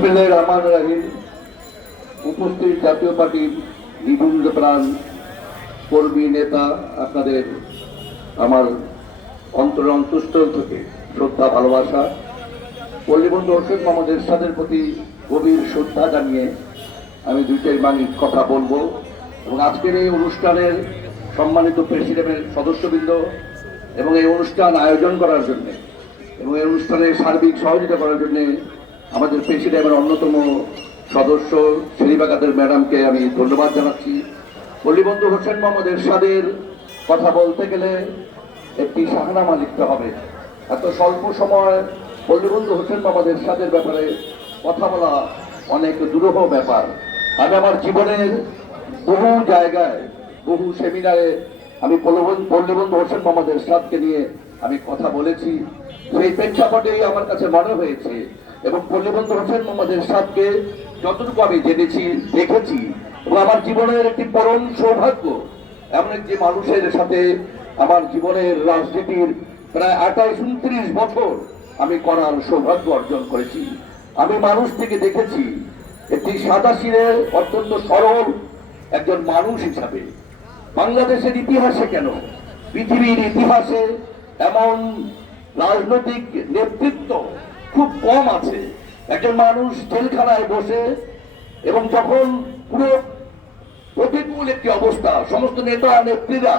বিসমিল্লাহির রহমানির রহিম। উপস্থিত জাতীয় পার্টির নিবন্ধ প্রাণ কর্মী নেতা, আপনাদের আমার অন্তরের অন্তঃস্থল থেকে শ্রদ্ধা ভালোবাসা। পল্লীবন্ধু হোসেন মোহাম্মদ এরশাদের প্রতি গভীর শ্রদ্ধা জানিয়ে আমি দুইটাই বাণীর কথা বলবো। এবং আজকের এই অনুষ্ঠানের সম্মানিত প্রেসিডেন্টের সদস্যবৃন্দ এবং এই অনুষ্ঠান আয়োজন করার জন্য এবং এই অনুষ্ঠানে সার্বিক সহযোগিতা করার জন্য আমাদের প্রেসিডেন্টের অন্যতম সদস্য শেরিফা কাদের ম্যাডামকে আমি ধন্যবাদ জানাচ্ছি। পল্লীবন্ধু হোসেন মোহাম্মদ এরশাদের কথা বলতে গেলে একটি শাহনামা লিখতে হবে। এত স্বল্প সময় পল্লীবন্ধু হোসেন মোহাম্মদ এরশাদের ব্যাপারে কথা বলা অনেক দুরূহ ব্যাপার। আমি আমার জীবনের বহু জায়গায় বহু সেমিনারে আমি পল্লীবন্ধু হোসেন মোহাম্মদ এরশাদকে নিয়ে আমি কথা বলেছি। সেই প্রেক্ষাপটেই আমার কাছে মনে হয়েছে এবং পল্লীবন্ধু হোসেন মোহাম্মদ এরশাদকে যতটুকু আমি জেনেছি, দেখেছি এবং আমার জীবনের একটি পরম সৌভাগ্য এমন একটি মানুষের সাথে আমার জীবনের রাজনীতির প্রায় 28-29 বছর আমি করার সৌভাগ্য অর্জন করেছি। আমি মানুষ থেকে দেখেছি একটি সাদাসিধে অত্যন্ত সরল একজন মানুষ হিসাবে বাংলাদেশের ইতিহাসে কেন পৃথিবীর ইতিহাসে এমন রাজনৈতিক নেতৃত্ব খুব কম আছে। একজন মানুষ জেলখানায় বসে এবং যখন পুরো প্রতিকূল একটি অবস্থা, সমস্ত নেতা নেত্রীরা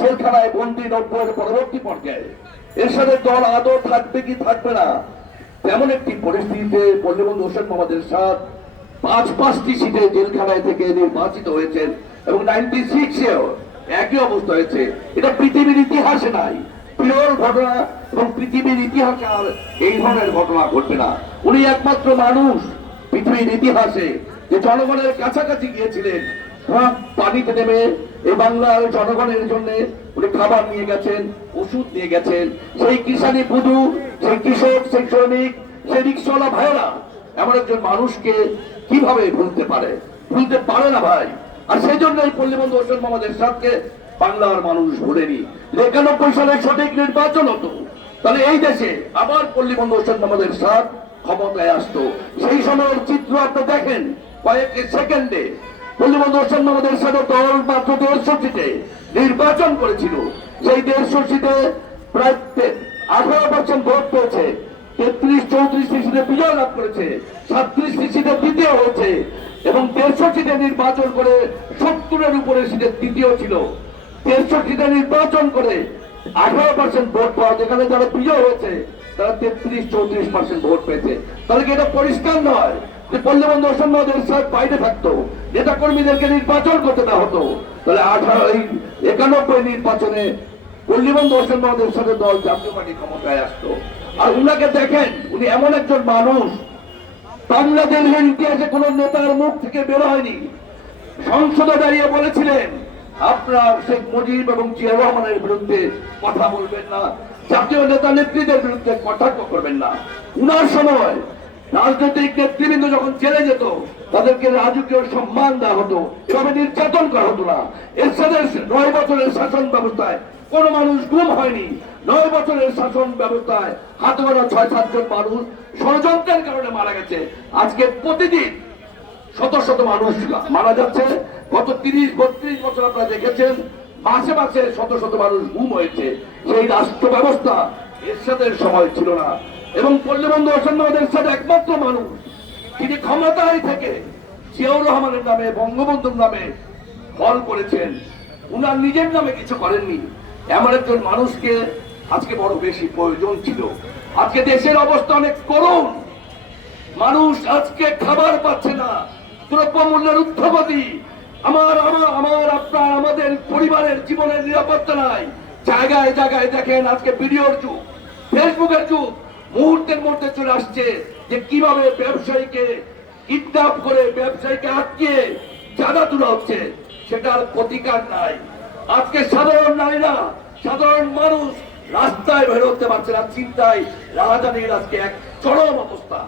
জেলখানায় বন্দী 90-এর পরবর্তী পর্যায়ে এরশাদের দল আদৌ থাকবে কি থাকবে না তেমন একটি পরিস্থিতিতে পল্লীবন্ধু হোসেন মোহাম্মদ এরশাদ 5টি সিটে জেলখানায় থেকে নির্বাচিত হয়েছেন এবং 96-এও একই অবস্থা হয়েছে। এটা পৃথিবীর ইতিহাসে নাই, বিরল ঘটনা এবং পৃথিবীর ইতিহাসে আর এই ধরনের ঘটনা ঘটবে না। উনি একমাত্র মানুষ পৃথিবীর ইতিহাসে যে জনগণের কাছাকাছি গিয়েছিলেন, পানিতে নেমে এই বাংলার জনগণের জন্য উনি খাবার নিয়ে গেছেন, ওষুধ নিয়ে গেছেন। সেই কিষানি পুজু, সেই কৃষক, সেই শ্রমিক, সেই রিক্সাওয়ালা ভাইরা এমন একজন মানুষকে কিভাবে ভুলতে পারে? ভুলতে পারে না ভাই। আর সেই জন্য এই পল্লীবন্ধু হোসেন মোহাম্মদ এরশাদকে বাংলার মানুষ ভুলেনি। 91 সালে সঠিক নির্বাচন হতো, তাহলে এই দেশে আবার পল্লীবন্ধু হোসেন মোহাম্মদ এরশাদ ক্ষমতায় আসতো। সেই সময়ের চিত্র আপনি দেখেন, কয়েক সেকেন্ডে পল্লীবন্ধু হোসেন মোহাম্মদ এরশাদের দল মাত্র 150 সিটে নির্বাচন করেছিল। সেই 150 সিটে প্রায় 18% ভোট পেয়েছে। 33-34টি সিটে বিজয় লাভ করেছে, 37টি সিটে দ্বিতীয় হয়েছে এবং 150 সিটে নির্বাচন করে 70-এর উপরে সিটে তৃতীয় ছিল। 150 সিটে নির্বাচন করে 18% ভোট পাওয়া, যেখানে যারা বিজয় হয়েছে তারা 33-34% ভোট পেয়েছে। তাহলে কি এটা পরিষ্কার নয় যে পল্লীবন্ধু হোসেন মোহাম্মদ এরশাদ বাইরে থাকতো, নেতা কর্মীদেরকে নির্বাচন করতে না হতো? তাহলে 91 নির্বাচনে পল্লীবন্ধু হোসেন মোহাম্মদ এরশাদের দল জাতীয় পার্টি ক্ষমতায় আসতো। আর উনাকে দেখেন, উনি এমন একজন মানুষ বাংলাদেশের ইতিহাসে কোন নেতার মুখ থেকে বের হয়নি। সংসদে দাঁড়িয়ে বলেছিলেন আপনারা শেখ মুজিব এবং জিয়া রহমানের বিরুদ্ধে কথা বলবেন না, জাতীয় নেতা নেত্রীদের বিরুদ্ধে কটাক্ষ করবেন না। উনার সময় রাজনৈতিক নেতৃবৃন্দ যখন জেলে যেত তাদেরকে রাজকীয় সম্মান দেওয়া হতো, এভাবে নির্যাতন করা হতো না। এরশাদের 9 বছরের শাসন ব্যবস্থায় কোন মানুষ গুম হয়নি। 9 বছরের শাসন ব্যবস্থায় হাতে গোনা 6-7 জন মানুষ ষড়যন্ত্রের কারণে মারা গেছে। আজকে প্রতিদিন শত শত মানুষ মারা যাচ্ছে। গত 30-32 বছর আপনারা দেখেছেন মাসে মাসে শত শত মানুষ গুম হয়েছে। সেই রাষ্ট্র ব্যবস্থা এরশাদের সময় ছিল না। এবং পল্লীবন্ধু হোসেন মোহাম্মদ এরশাদ একমাত্র মানুষ তিনি ক্ষমতায় থেকে জিয়াউর রহমানের নামে, বঙ্গবন্ধুর নামে হল করেছেন, উনার নিজের নামে কিছু করেননি। এমন একজন মানুষকে আজকে বড় বেশি প্রয়োজন ছিল। আজকে দেশের অবস্থা অনেক করুণ, মানুষ আজকে খাবার পাচ্ছে না, দ্রব্যমূল্যের ঊর্ধ্বগতি, আপনার আমাদের পরিবারের জীবনের নিরাপত্তা নাই। জায়গায় জায়গায় দেখেন আজকে ভিডিওর যুগ, ফেসবুকের যুগ, মুহূর্তের মধ্যে চলে আসছে যে কিভাবে ব্যবসায়ীকে কিডন্যাপ করে ব্যবসায়ীকে আটকে চাঁদা তোলা হচ্ছে, সেটার প্রতিকার নাই। আজকে সাধারণ নারীরা, সাধারণ মানুষ রাস্তায় বের হতে পারছে না, চিন্তায় রাজধানীর আজকে এক চরম অবস্থা।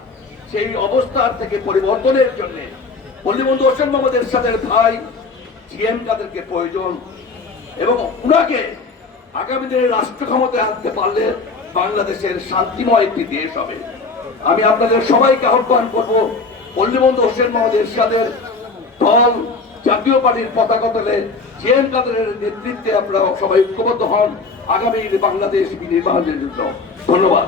সেই অবস্থার থেকে পরিবর্তনের জন্য পল্লীবন্ধু হোসেন মোহাম্মদ এরশাদের ভাই জিএম কাদেরকে প্রয়োজন এবং উনাকে আগামী দিনে রাষ্ট্র ক্ষমতায় আনতে পারলে বাংলাদেশের শান্তিময় একটি দেশ হবে। আমি আপনাদের সবাইকে আহ্বান করব, পল্লীবন্ধু হোসেন মোহাম্মদ এরশাদের দল জাতীয় পার্টির পতাকা তলে জেএম কাদেরের নেতৃত্বে আপনারা সবাই ঐক্যবদ্ধ হন আগামী বাংলাদেশ নির্বাচনের জন্য। ধন্যবাদ।